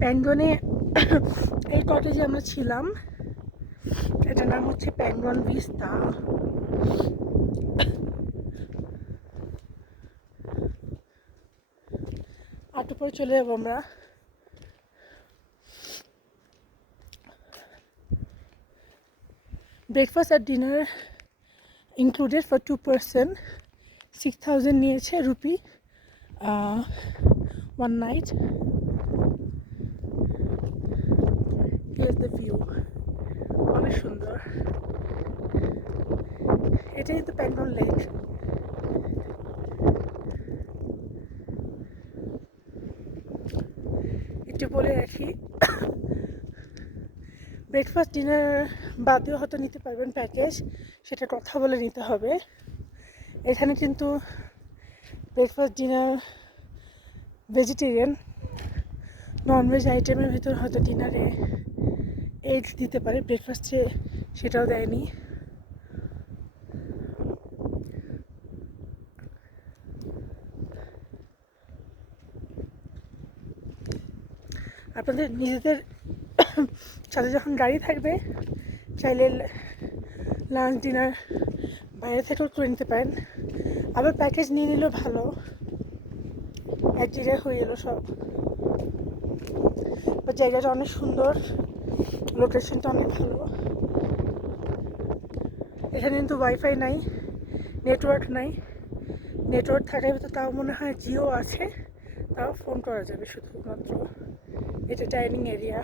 প্যাঙ্গনে এই কটেজে আমরা ছিলাম, এটার নাম হচ্ছে প্যাঙ্গন ভিস্তা। একটু পরে চলে যাবো আমরা। ব্রেকফাস্ট আর ডিনার ইনক্লুডেড ফর 2 person, 6,000 নিয়েছে rupee one night. Here's the view, অনেক সুন্দর। এটাই তো প্যাঙ্গন লেক। একটু বলে রাখি, ব্রেকফাস্ট ডিনার বাদেও হয়তো নিতে পারবেন প্যাকেজ, সেটা কথা বলে নিতে হবে। এখানে কিন্তু ব্রেকফাস্ট ডিনার ভেজিটেরিয়ান, ননভেজ আইটেমের ভিতর হয়তো ডিনারে এগস দিতে পারে, ব্রেকফাস্টে সেটাও দেয়নি। আপনাদের নিজেদের সাথে যখন গাড়ি থাকবে চাইলে লাঞ্চ ডিনার বাইরে থেকেও করে নিতে পারেন, আবার প্যাকেজ নিয়ে নিলেও ভালো, এক জায়গায় হয়ে গেলো সব। বা জায়গাটা অনেক সুন্দর, লোকেশনটা অনেক ভালো। এখানে কিন্তু ওয়াইফাই নাই, নেটওয়ার্ক নাই। নেটওয়ার্ক থাকার ভিতরে তাও মনে হয় জিও আছে, তাও ফোন করা যাবে শুধুমাত্র। এটা ডাইনিং এরিয়া।